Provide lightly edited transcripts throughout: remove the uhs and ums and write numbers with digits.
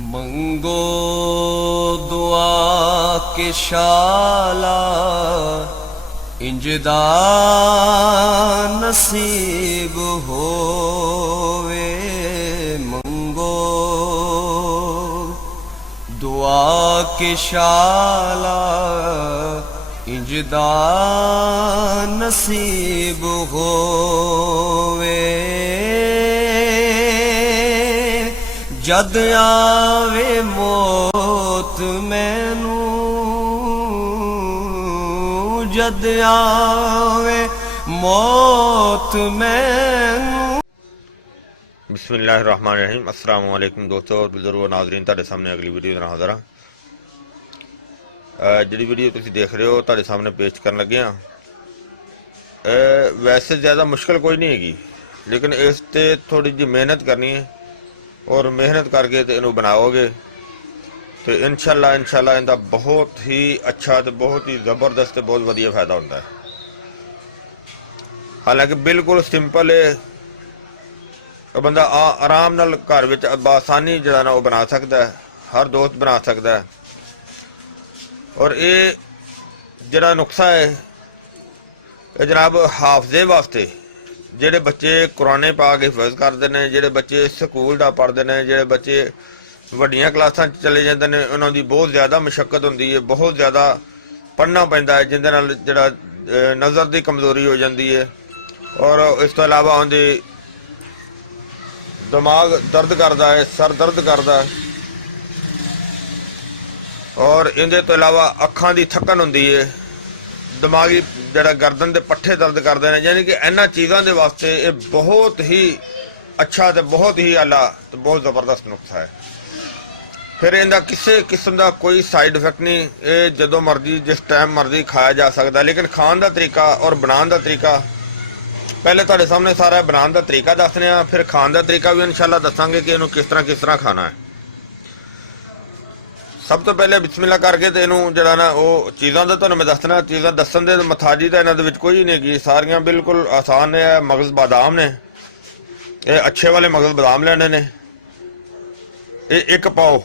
मंगो दुआ के शाला इंजदा नसीब होवे। मंगो दुआ के शाला इंजदा नसीब होवे। जद आवे मौत मैनू, जद आवे मौत मैनू। बिस्मिल्लाहिर्रहमानिर्रहीम। अस्सलाम वालेकुम दोस्तों, बुजुर्गो नाज़रीन, तुहाडे सामने अगली वीडियो नाल हाज़र हां। जिहड़ी वीडियो तुसीं देख रहे हो तुहाडे सामने पेश करन लगे हां। वैसे ज़्यादा मुश्किल कोई नहीं हैगी, लेकिन इस ते थोड़ी जी मेहनत करनी है और मेहनत करके तो इनू बनाओगे तो इंशाअल्लाह इनका बहुत ही अच्छा तो बहुत ही ज़बरदस्त बहुत वधिया फायदा होता है। हालांकि बिल्कुल सिंपल है, बंदा आराम नाल घर विच आसानी जिहड़ा ना वो बना सकता है, हर दोस्त बना सकता है। और ये जिहड़ा नुस्खा है ये जनाब हाफजे वास्ते, ਜਿਹੜੇ ਬੱਚੇ ਕੁਰਾਨੇ ਪਾਕ ਹਿਫਜ਼ ਕਰਦੇ ਨੇ, ਜਿਹੜੇ ਬੱਚੇ ਸਕੂਲ ਦਾ ਪੜ੍ਹਦੇ ਨੇ, ਜਿਹੜੇ ਬੱਚੇ ਵੱਡੀਆਂ ਕਲਾਸਾਂ 'ਚ ਚਲੇ ਜਾਂਦੇ ਨੇ, ਉਹਨਾਂ ਦੀ ਬਹੁਤ ਜ਼ਿਆਦਾ ਮੁਸ਼ੱਕਤ ਹੁੰਦੀ ਹੈ, ਬਹੁਤ ਜ਼ਿਆਦਾ ਪੜ੍ਹਨਾ ਪੈਂਦਾ ਹੈ, ਜਿਹਦੇ ਨਾਲ ਜਿਹੜਾ ਨਜ਼ਰ ਦੀ ਕਮਜ਼ੋਰੀ ਹੋ ਜਾਂਦੀ ਹੈ। ਔਰ ਇਸ ਤੋਂ ਇਲਾਵਾ ਉਹਦੀ ਦਿਮਾਗ ਦਰਦ ਕਰਦਾ ਹੈ, ਸਰ ਦਰਦ ਕਰਦਾ ਹੈ, ਔਰ ਇਹਦੇ ਤੋਂ ਇਲਾਵਾ ਅੱਖਾਂ ਦੀ ਥੱਕਣ ਹੁੰਦੀ ਹੈ, ਦਿਮਾਗੀ ਜਿਹੜਾ ਗਰਦਨ ਦੇ ਪੱਠੇ ਦਰਦ ਕਰਦੇ ਨੇ। ਯਾਨੀ ਕਿ ਇਹਨਾਂ ਚੀਜ਼ਾਂ ਦੇ ਵਾਸਤੇ ਇਹ ਬਹੁਤ ਹੀ ਅੱਛਾ ਤੇ ਬਹੁਤ ਹੀ ਆਲਾ ਤੇ ਬਹੁਤ ਜ਼ਬਰਦਸਤ ਨੁਸਖਾ ਹੈ। ਫਿਰ ਇਹਦਾ ਕਿਸੇ ਕਿਸਮ ਦਾ ਕੋਈ ਸਾਈਡ ਇਫੈਕਟ ਨਹੀਂ, ਇਹ ਜਦੋਂ ਮਰਜ਼ੀ ਜਿਸ ਟਾਈਮ ਮਰਜ਼ੀ ਖਾਇਆ ਜਾ ਸਕਦਾ। ਲੇਕਿਨ ਖਾਣ ਦਾ ਤਰੀਕਾ ਔਰ ਬਣਾਉਣ ਦਾ ਤਰੀਕਾ ਪਹਿਲੇ ਤੁਹਾਡੇ ਸਾਹਮਣੇ ਸਾਰਾ ਬਣਾਉਣ ਦਾ ਤਰੀਕਾ ਦੱਸਦੇ ਹਾਂ, ਫਿਰ ਖਾਣ ਦਾ ਤਰੀਕਾ ਵੀ ਇਨਸ਼ਾਅੱਲਾ ਦੱਸਾਂਗੇ ਕਿ ਇਹਨੂੰ ਕਿਸ ਤਰ੍ਹਾਂ ਖਾਣਾ ਹੈ। सब तो पहले बिस्मिल्लाह करके तो इनू जरा ना वो चीज़ों का तुहानूं मैं दसना, चीज़ां दसन दे मथाजी तो इन्हां दे विच कोई नहीं हैगी, सारियां बिल्कुल आसान ने। मगज़ बादाम ने, ये अच्छे वाले मगज़ बादाम लेने ने। ये एक पाओ,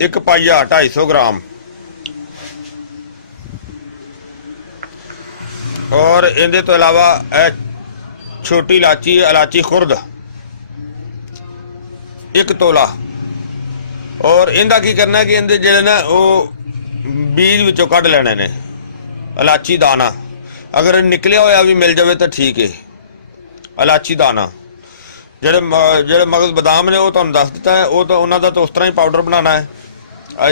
एक पाइया 250 ग्राम। और इहदे तो इलावा छोटी इलाची, इलाची खुर्द 1 तोला। और इनका की करना है कि इनके जो ना वो बीज विचों कढ़ लेने ने, इलाची दाना अगर निकलिया होया भी मिल जाए तो ठीक है। इलाची दाना जेड़े मगज़ बादाम ने वो तुहानूं दस दिता है, वो तो उन्होंने तो उस तरह ही पाउडर बनाना है,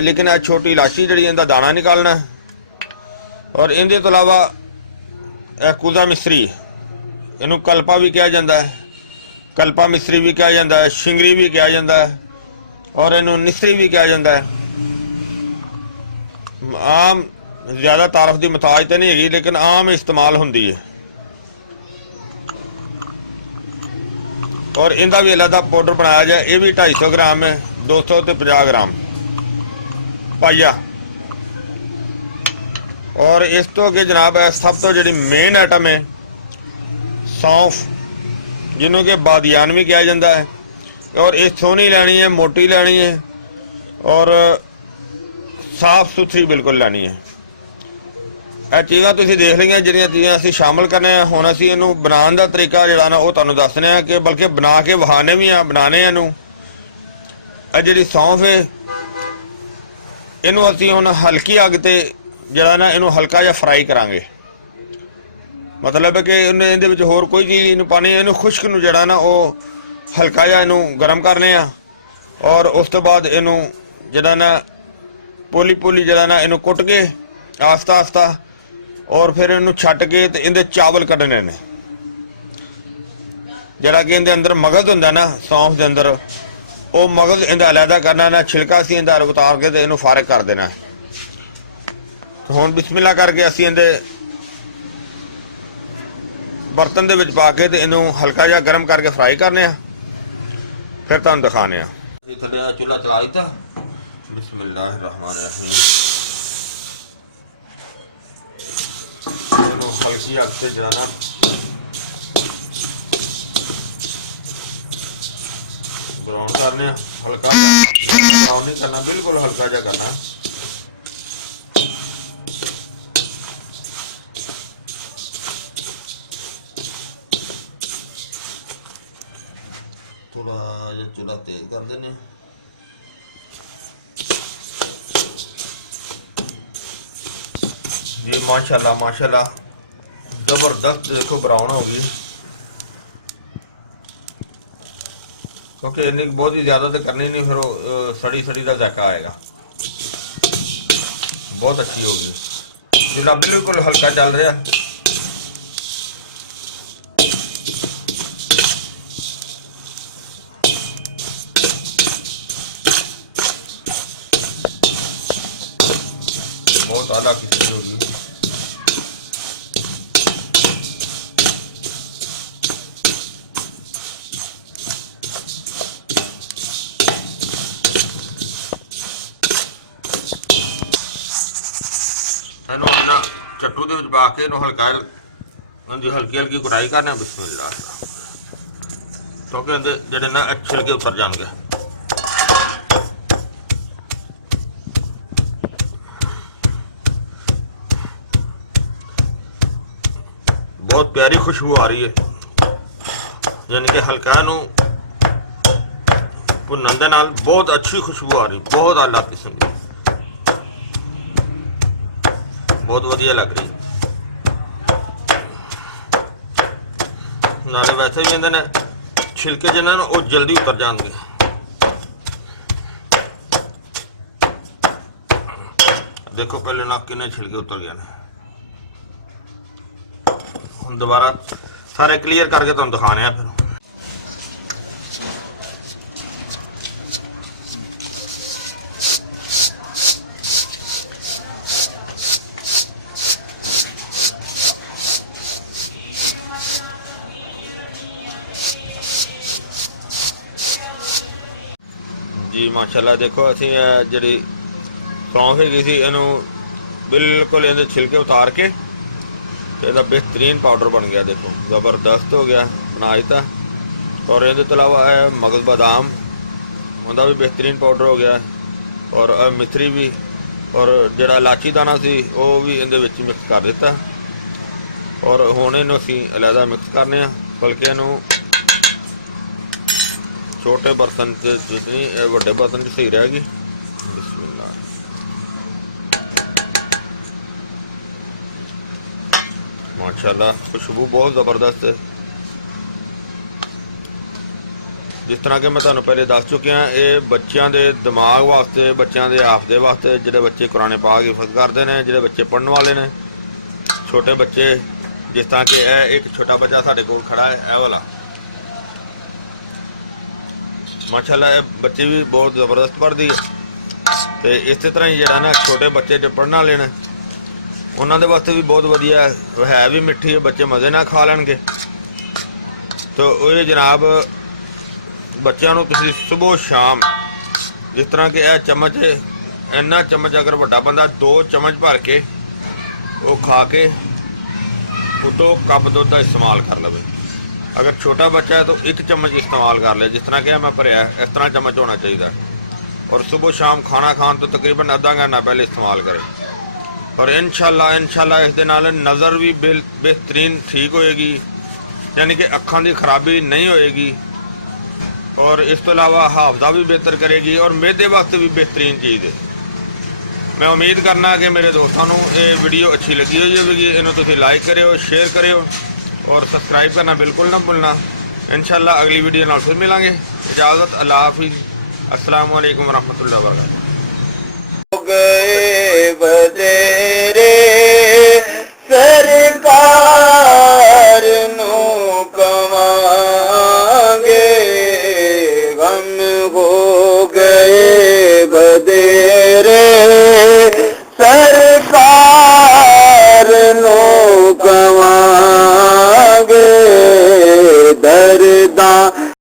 लेकिन छोटी इलाची जी इनका दाना निकालना है। और इनके तो इलावा कुजा मिश्री, इनू कल्पा भी कहा जाता है, कल्पा मिश्री भी कहा जाता है, शिंगरी भी कहा जाता है, और इनू निसरी भी कहा जाता है। आम ज़्यादा तारफ की मुताज तो नहीं हैगी, लेकिन आम इस्तेमाल होंदी है। और इनका भी अलग पाउडर बनाया जाए, ये भी 250 ग्राम है, 250 ग्राम पाइया। और इस तो अगे जनाब है सब तो जी मेन आइटम है सौंफ, जिन्हों के बादियान भी कहा जाता है। और ये सोहनी लैनी है, मोटी लैनी है, और साफ सुथरी बिल्कुल लैनी है। यह चीज़ां तुसीं देख लिया जिहड़ियां चीज़ां असीं शामिल करने। हुण असीं इहनूं बनाउण दा तरीका जिहड़ा ना वो तुहानूं दसने आ, कि बल्कि बना के विखाने भी आ, बनाने इहनूं। जिहड़ी सौंफ है इहनूं असीं हुण हल्की अग ते जिहड़ा ना इहनूं हल्का जिहा फ्राई करांगे। मतलब है कि इहदे विच होर कोई चीज़ इहनूं पानी, इहनूं खुश्क नूं जिहड़ा ना वो हल्का जिहा इनू गर्म करने आ। और उस तो बाद इनू जरा ना पोली पोली जरा ना इनू कुट के आस्ता आस्ता, और फिर इनू छट के तो इहदे चावल कड्ढने ने। जरा कि इहदे अंदर मगज़ हुंदा ना सौंफ दे अंदर, वो मगज़ इहदा अलहदा करना ना, छिलका सी इहदा उतार के तो इनू फारग कर देना है। हुण बिस्मिल्लाह करके असीं इहदे बर्तन दे विच पा के तो इनू हल्का जिहा गर्म करके फ्राई करने आ, फिर तुहानूं दिखाने आ। चूल्हा चला दिता। बिस्मिल्लाहिर्रहमानिर्रहीम। हल्की अग से जाना ब्राउन करने हल्का ब्राउन नहीं करना, बिल्कुल हल्का जा करना। थोड़ा जा चूल्हा तेज कर देने। जी माशाल्लाह माशाल्लाह जबरदस्त देखो ब्राउन होगी, क्योंकि इन्नी बहुत ही ज्यादा तो करनी नहीं, फिर सड़ी सड़ी का जायका आएगा। बहुत अच्छी होगी। चूल्हा बिल्कुल हल्का चल रहा है। बहुत आला खिचड़ी होगी। चट्टू के पा के हल्का हल्की हल्की कुटाई करना। बिस्मिल्लाह, क्योंकि जेडे ना छिलके उतर जाएंगे। बहुत प्यारी खुशबू आ रही है, यानी कि हल्का नू भुनन दे नाल बहुत अच्छी खुशबू आ रही, बहुत आला किस्म की, बहुत वधिया लग रही। नाले वैसे भी इन्हें छिलके जिन्हें ना वो जल्दी उतर जाएंगे। देखो पहले ना कितने छिलके उतर गए ने। हम दोबारा सारे क्लियर करके तुम दिखाने हैं फिर। जी माशाल्लाह देखो असी जी सौंफ हैगी सी इनू बिल्कुल इहदे छिलके उतार के इसका बेहतरीन पाउडर बन गया। देखो ज़बरदस्त हो गया बना दिता। और ये तो अलावा है मगज़ बादाम, उनका भी बेहतरीन पाउडर हो गया। और मिश्री भी, और जड़ा इलाची दाना सी वो भी इहदे विच मिक्स कर दिता। और हुण इहनूं असीं अलहदा मिक्स करने, बल्कि इहनूं छोटे बर्तन जितनी बड़े बर्तन सही रहेगी। बिस्मिल्लाह, माशाल्लाह खुशबू बहुत ज़बरदस्त है। जिस तरह के मैं तुहानूं पहले दस चुकिया, ये बच्चों के दिमाग वास्ते, बच्चों के हाफजे वास्ते, जिहड़े बच्चे कुरान पाक हिफज करते हैं, जिहड़े बच्चे पढ़ने वाले ने, छोटे बच्चे, जिस तरह के एक छोटा बच्चा साडे कोल खड़ा है यह वाला, माशाल्लाह बच्चे भी बहुत ज़बरदस्त पढ़ती है। तो इस तरह ही जरा ना छोटे बच्चे जो पढ़ने वाले ने उन्होंने वास्ते भी बहुत वधिया है, भी मिठी है, बच्चे मज़े ना खा लेंगे। तो ये जनाब बच्चों को तुसीं सुबह शाम जिस तरह के यह चम्मच, इन्ना चम्मच अगर वड्डा बंदा 2 चम्मच भर के वो खा के उतो कप दुध का इस्तेमाल कर लवे। अगर छोटा बच्चा है तो 1 चम्मच इस्तेमाल कर ले, जिस तरह कि मैं भरिया इस तरह चम्मच होना चाहिए। और सुबह शाम खाना खाने तो तकरीबन आधा घंटा पहले इस्तेमाल करें। और इंशाल्लाह इस दे नाल नज़र भी बेहतरीन ठीक होएगी, यानी कि अखां की खराबी नहीं होएगी। और इस तो अलावा हाफजा भी बेहतर करेगी, और मैदे वास्ते भी बेहतरीन चीज़ है। मैं उम्मीद करना कि मेरे दोस्तों को ये वीडियो अच्छी लगी होगी। इन्हें तुसीं लाइक करियो, शेयर करियो और सब्सक्राइब करना बिल्कुल ना भूलना। इंशाल्लाह अगली वीडियो नाल फिर मिलांगे। इजाज़त, अल्लाह हाफिज़, अस्सलाम वालेकुम रहमतुल्लाहि व बरकातुहू।